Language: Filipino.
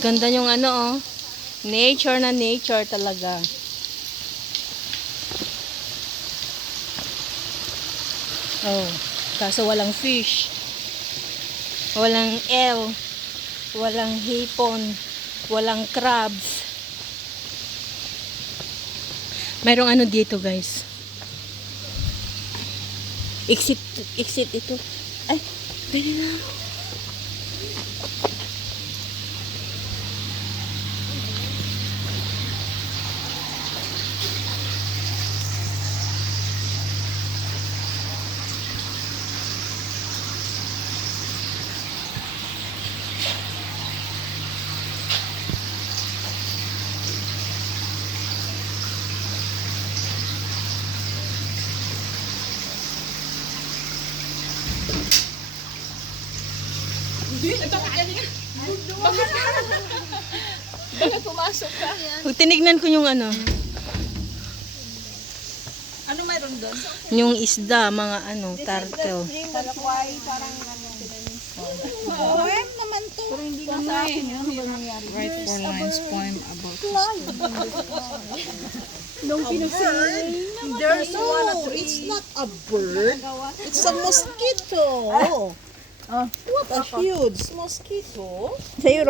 Ganda yung ano oh. Nature na nature talaga. Oh, kaso walang fish. Walang eel. Walang hipon. Walang crabs. Mayroong ano dito, guys. Exit, exit ito. Ay, pwede na. Bakit pumasok ka? Pag tinignan ko yung ano, Ano mayroon doon? yung isda, mga ano, turtle. Talakway, parang ano. Oo, eh, naman to. Pero hindi nga sa akin yun. Ano ba nangyari? Write four lines poem about Nung pinusay. There's no, it's not a bird. It's a mosquito. Oh. What a huge mosquito. Sa'yo,